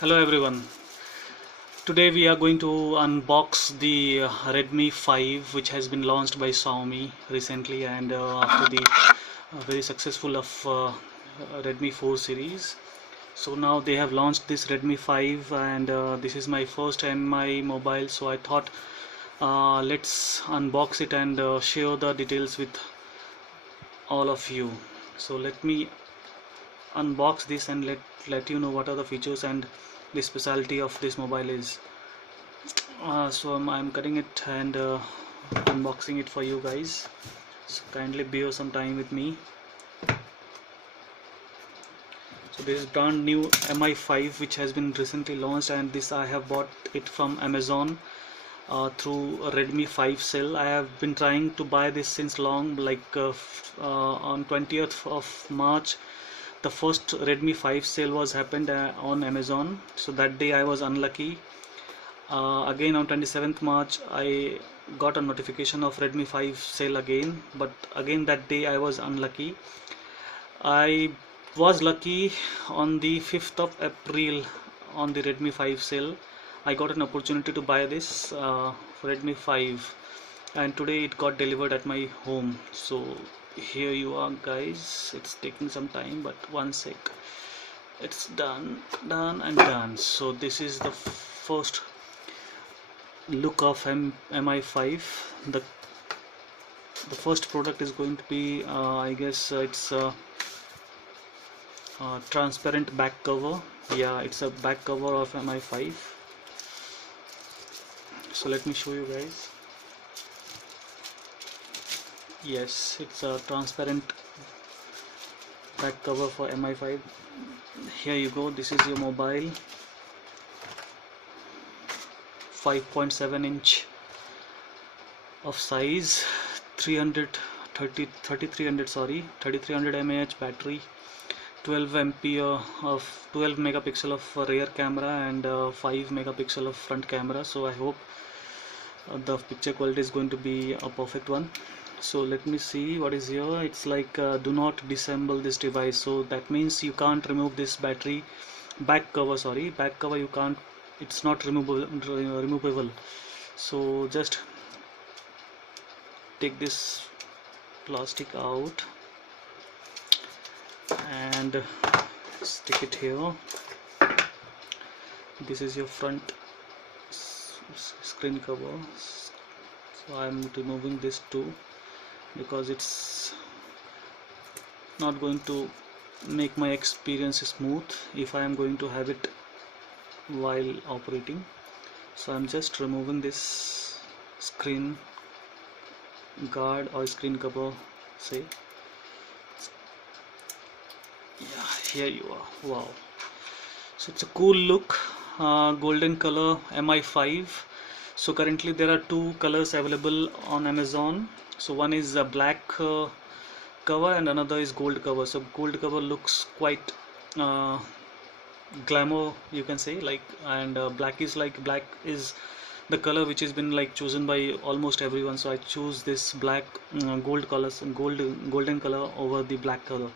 Hello everyone. Today we are going to unbox the Redmi 5 which has been launched by Xiaomi recently and after the very successful of Redmi 4 series. So now they have launched this Redmi 5 and this is my first and my mobile, so I thought let's unbox it and share the details with all of you. So let me unbox this and let you know what are the features and the specialty of this mobile is. I'm cutting it and unboxing it for you guys, so kindly bear some time with me. So this is brand new Mi5 which has been recently launched, and this I have bought it from Amazon through a Redmi 5 sale. I have been trying to buy this since long, like on 20th of March the first Redmi 5 sale was happened on Amazon, so that day I was unlucky. Again on 27th March I got a notification of Redmi 5 sale again, but again that day I was unlucky. I was lucky on the 5th of April on the Redmi 5 sale. I got an opportunity to buy this Redmi 5, and today it got delivered at my home. So here you are guys, it's taking some time, but one sec, it's done and done. So this is the first look of Mi5. The first product is going to be I guess it's a transparent back cover. Yeah, it's a back cover of Mi5. So let me show you guys. Yes, it's a transparent back cover for Mi5. Here you go, this is your mobile. 5.7-inch of size, 3300 mAh battery, 12 ampere of 12 megapixel of rear camera, and 5 megapixel of front camera. So I hope the picture quality is going to be a perfect one. So let me see what is here. It's like do not disassemble this device, so that means you can't remove this back cover. You can't, it's not removable. So just take this plastic out and stick it here. This is your front screen cover. So I'm removing this too, because it's not going to make my experience smooth if I am going to have it while operating. So I'm just removing this screen guard or screen cover, say. Yeah, here you are. Wow, so it's a cool look, golden color Mi5. So currently there are two colors available on Amazon. So one is a black cover and another is gold cover. So gold cover looks quite glamour, you can say, like, and black is the color which has been like chosen by almost everyone. So I choose this black golden color over the black color.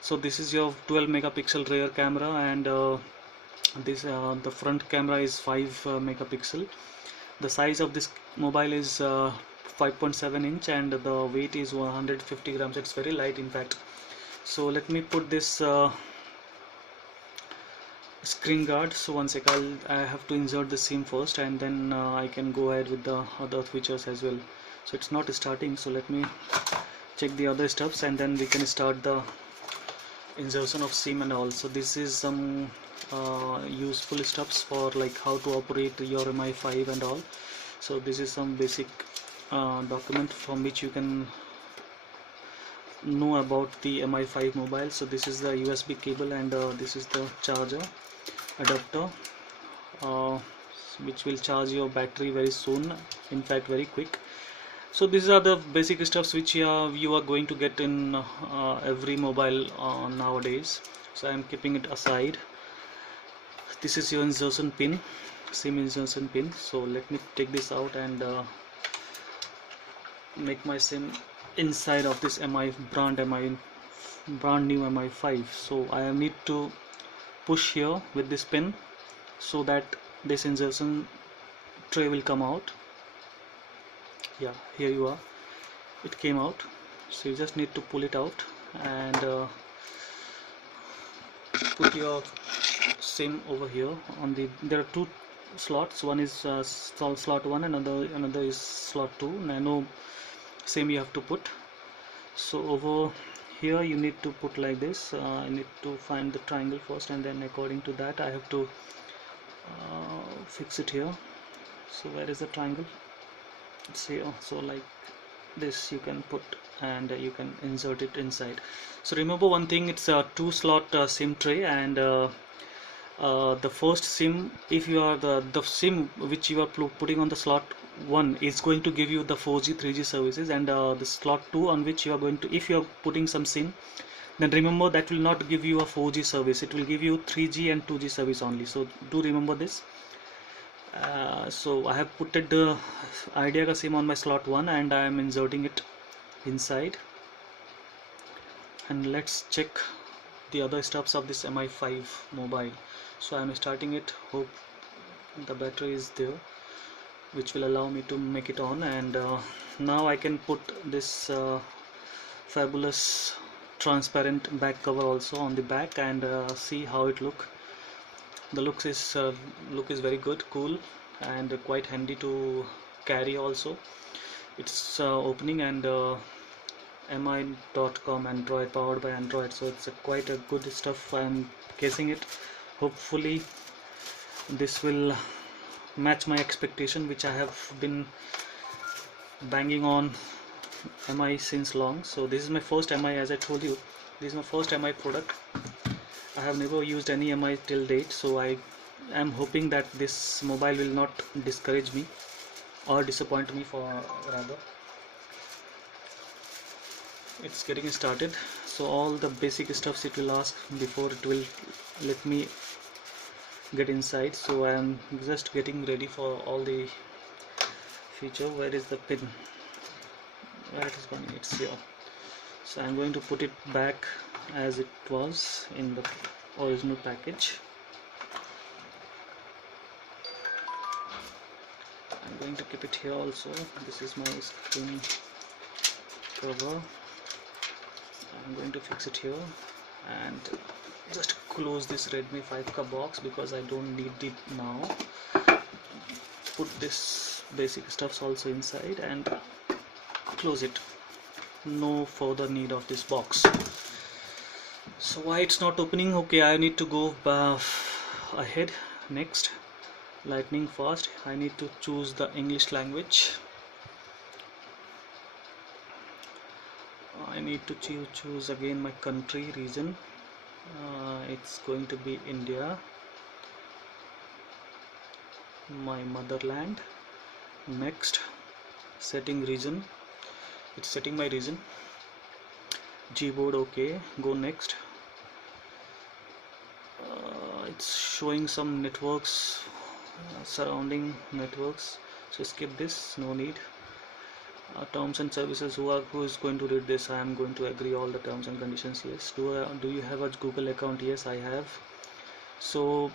So this is your 12 megapixel rear camera, and the front camera is 5 megapixel. The size of this mobile is 5.7-inch and the weight is 150 grams. It's very light in fact. So let me put this screen guard. So one sec, I have to insert the SIM first, and then I can go ahead with the other features as well. So it's not starting, so let me check the other steps and then we can start the insertion of SIM and all. So this is some useful steps for like how to operate your Mi5 and all. So this is some basic document from which you can know about the Mi5 mobile. So this is the USB cable, and this is the charger adapter, uh, which will charge your battery very soon, in fact very quick. So these are the basic stuffs which you are going to get in every mobile nowadays. So I am keeping it aside. This is your insertion pin, SIM insertion pin. So let me take this out and make my SIM inside of this brand new Mi5. So I need to push here with this pin, so that this insertion tray will come out. Yeah, here you are, it came out. So you just need to pull it out and put your SIM over here on the, there are two slots, one is slot 1 and another is slot 2. Nano SIM you have to put. So over here you need to put like this. I need to find the triangle first, and then according to that I have to fix it here. So where is the triangle? It's here. So like this you can put, and you can insert it inside. So remember one thing, it's a 2-slot SIM tray, and the first SIM, if you are the SIM which you are putting on the slot 1 is going to give you the 4G 3G services, and the slot 2 on which you are going to, if you are putting some SIM, then remember that will not give you a 4G service, it will give you 3G and 2G service only. So do remember this. So I have put the Idea ka SIM on my slot 1 and I am inserting it inside, and let's check the other stuffs of this Mi5 mobile. So I am starting it, hope the battery is there, which will allow me to make it on. And now I can put this fabulous transparent back cover also on the back, and see how it look. The look is very good, cool, and quite handy to carry also. It's opening, and mi.com Android, powered by Android, so it's quite a good stuff. I'm casing it. Hopefully this will match my expectation, which I have been banging on Mi since long. So this is my first Mi, as I told you, this is my first Mi product. I have never used any Mi till date, so I am hoping that this mobile will not discourage me or disappoint me, for rather. It's getting started, so all the basic stuffs it will ask before it will let me get inside. So I am just getting ready for all the feature. Where is the pin? Where it is going? It's here. So I'm going to put it back as it was in the original package. I'm going to keep it here also. This is my screen cover. I'm going to fix it here and just close this Redmi 5 box because I don't need it now. Put this basic stuffs also inside and close it. No further need of this box. So why it's not opening? Okay, I need to go ahead. Next, lightning fast. I need to choose the English language. I need to choose again my country, region. It's going to be India, my motherland. Next, setting region. It's setting my region. Gboard, okay. Go next. It's showing some networks, surrounding networks. So skip this. No need. Terms and services. Who is going to read this? I am going to agree all the terms and conditions. Yes. Do you have a Google account? Yes, I have. So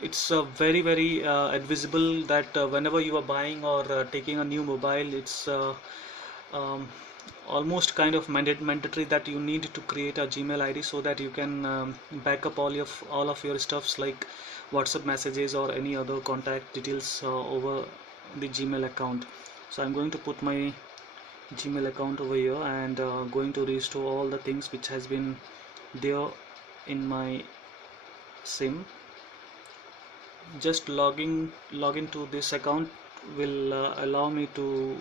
it's very advisable that whenever you are buying or taking a new mobile, it's almost kind of mandatory that you need to create a Gmail ID so that you can back up all of your stuffs like WhatsApp messages or any other contact details over the Gmail account. So I'm going to put my Gmail account over here and going to restore all the things which has been there in my SIM. Just log into this account will allow me to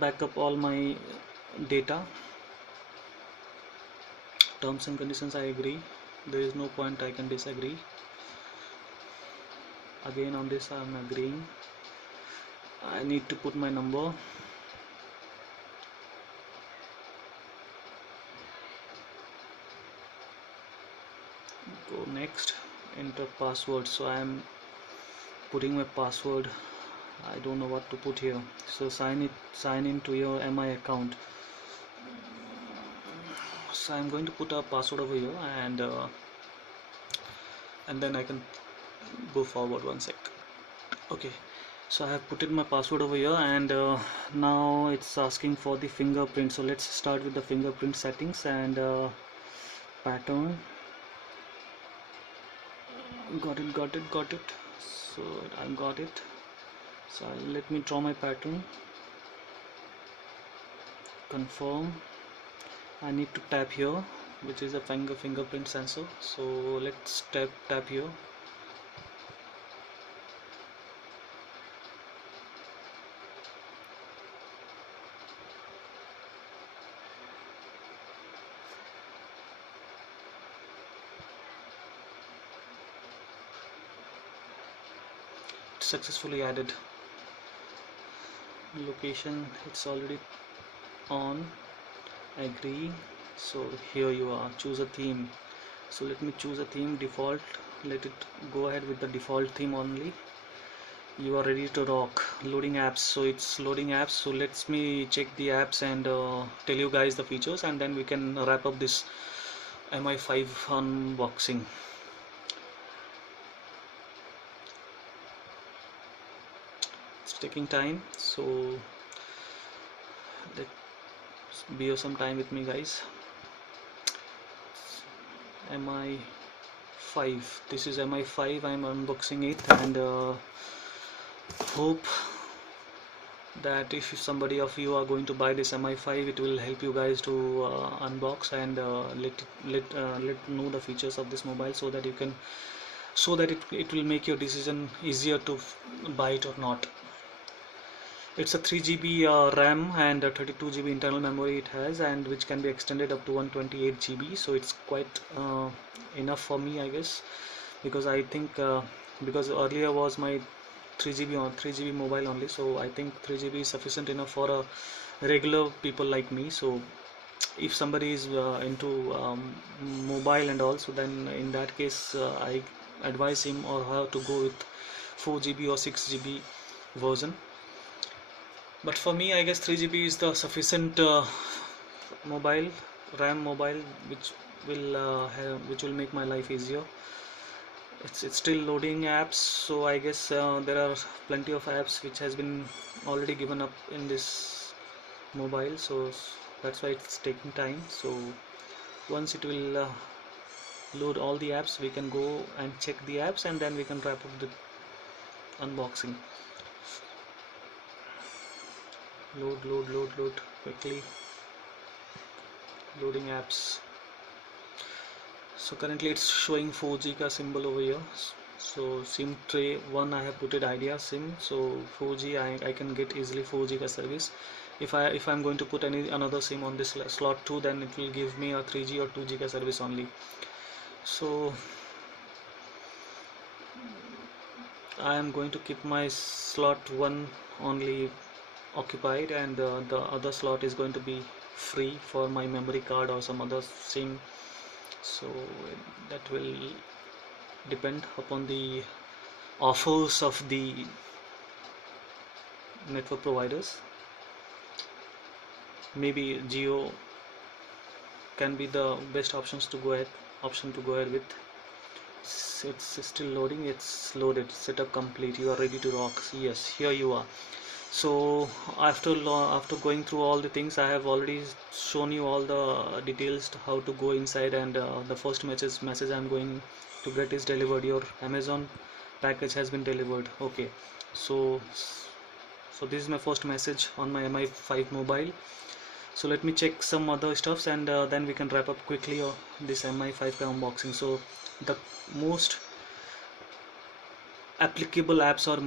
back up all my data. Terms and conditions, I agree. There is no point I can disagree. Again on this I am agreeing. I need to put my number. Go next. Enter password. So I am putting my password. I don't know what to put here. So sign into your Mi account. So I'm going to put a password over here and and then I can go forward. One sec. Okay, so I have put in my password over here, and now it's asking for the fingerprint. So let's start with the fingerprint settings and pattern. Got it. So I got it. So let me draw my pattern. Confirm. I need to tap here, which is a fingerprint sensor. So let's tap here. Successfully added. Location, it's already on. Agree. So here you are, choose a theme. So let me choose a theme, default. Let it go ahead with the default theme only. You are ready to rock. Loading apps. So it's loading apps. So let me check the apps and tell you guys the features, and then we can wrap up this MI5 unboxing. It's taking time, so let bear some time with me, guys. MI5, this is MI5. I'm unboxing it, and hope that if somebody of you are going to buy this MI5, it will help you guys to unbox and let know the features of this mobile, so that you can, so that it will make your decision easier to buy it or not. It's a 3 GB RAM and 32 GB internal memory it has, and which can be extended up to 128 GB. So it's quite enough for me, I guess, because I think because earlier was my 3 GB mobile only. So I think 3 GB is sufficient enough for a regular people like me. So if somebody is into mobile and also, then in that case I advise him or her to go with 4 GB or 6 GB version. But for me, I guess 3 GB is the sufficient mobile RAM mobile, which will make my life easier. It's still loading apps, so I guess there are plenty of apps which has been already given up in this mobile, so that's why it's taking time. So once it will load all the apps, we can go and check the apps, and then we can wrap up the unboxing. Load quickly. Loading apps. So currently it's showing 4G ka symbol over here. So SIM tray 1 I have put it idea SIM. So 4G I can get easily 4G ka service. If I'm going to put another SIM on this slot 2, then it will give me a 3G or 2G ka service only. So I am going to keep my slot 1 only occupied, and the other slot is going to be free for my memory card or some other SIM. So that will depend upon the offers of the network providers. Maybe Geo can be the best option to go ahead with. It's still loading. It's loaded. Setup complete. You are ready to rock. Yes, here you are. So after going through all the things, I have already shown you all the details to how to go inside, and the first message I'm going to get is delivered. Your Amazon package has been delivered. Okay, so this is my first message on my MI5 mobile. So let me check some other stuffs, and then we can wrap up quickly this MI5 unboxing. So the most applicable apps or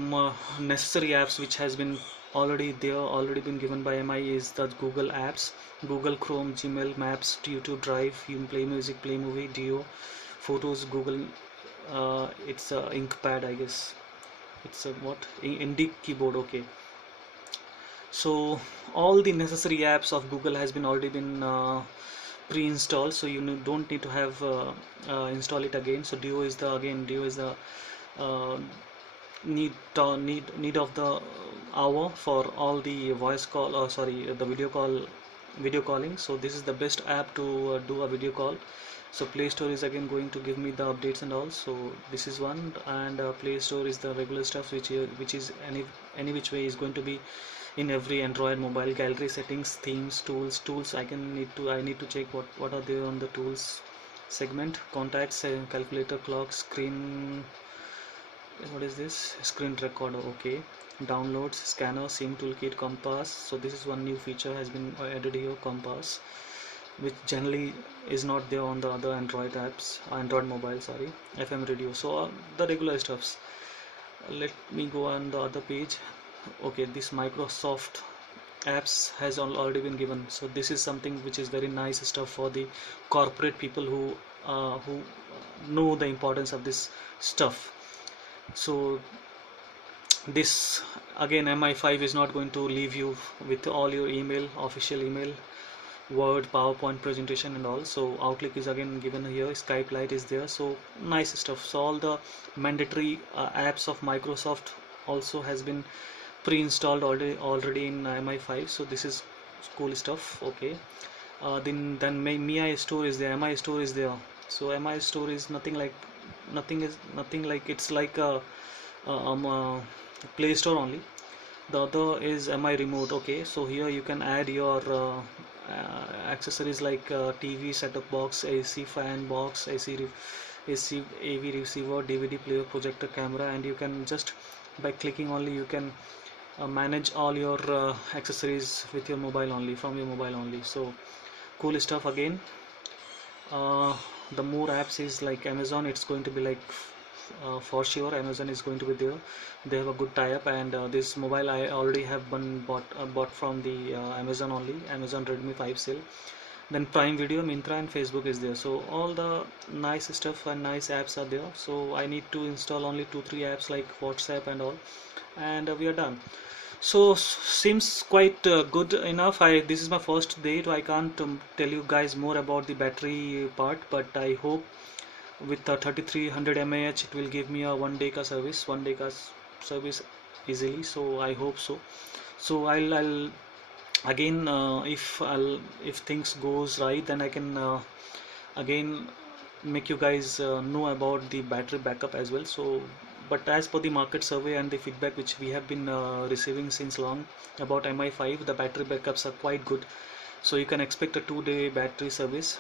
necessary apps which has been already been given by MI is the Google apps: Google Chrome, Gmail, Maps, YouTube Drive, you can play music, play movie, Dio, Photos, Google. It's a InkPad, I guess. It's a what? Indie keyboard. Okay. So all the necessary apps of Google has been already been pre-installed, so you don't need to have install it again. So Dio is the uh, need of the hour for all the voice call, the video calling. So this is the best app to do a video call, So Play Store is again going to give me the updates and all. So this is one, and Play Store is the regular stuff which is any which way is going to be in every Android mobile. Gallery settings, themes, tools. I need to check what are there on the tools segment. Contacts, calculator, clock, screen. What is this? Screen recorder. Okay. Downloads, scanner, sim toolkit, compass. So this is one new feature has been added here. Compass, which generally is not there on the other Android apps, Android mobile, sorry. FM radio. So the regular stuffs. Let me go on the other page. Okay, this Microsoft apps has already been given. So this is something which is very nice stuff for the corporate people who know the importance of this stuff. So this again, MI5 is not going to leave you with all your email, official email, Word, PowerPoint presentation and all. So Outlook is again given here, Skype Lite is there, so nice stuff. So all the mandatory apps of Microsoft also has been pre-installed already in MI5. So this is cool stuff. Okay, then MI store is there, MI store is there. So MI store is nothing like it's like a Play Store only. The other is MI remote. Okay, so here you can add your accessories like TV, set-top box, AC fan box, AC AV receiver, DVD player, projector, camera, and you can just by clicking only you can manage all your accessories with your mobile only, from your mobile only. So cool stuff again. The more apps is like Amazon, it's going to be like for sure Amazon is going to be there. They have a good tie-up, and this mobile I already have bought from the Amazon only, Amazon Redmi 5 sale. Then Prime Video, Myntra and Facebook is there. So all the nice stuff and nice apps are there. So I need to install only 2-3 apps like WhatsApp and all, and we are done. So seems quite good enough. This is my first day, so I can't tell you guys more about the battery part, but I hope with 3300 mAh it will give me a one day ka service easily. So I hope so. So I'll again if things goes right, then I can again make you guys know about the battery backup as well. So but as per the market survey and the feedback which we have been receiving since long about MI5, the battery backups are quite good, so you can expect a 2-day battery service.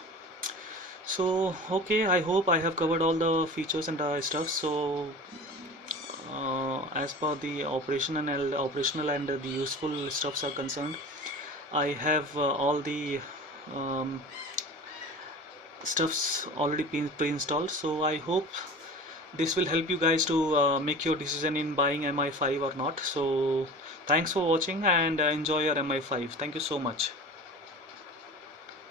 So okay, I hope I have covered all the features and stuff. So as per the operational and the useful stuffs are concerned, I have all the um, stuffs already been pre-installed. So I hope this will help you guys to make your decision in buying MI5 or not. So thanks for watching, and enjoy your MI5. Thank you so much.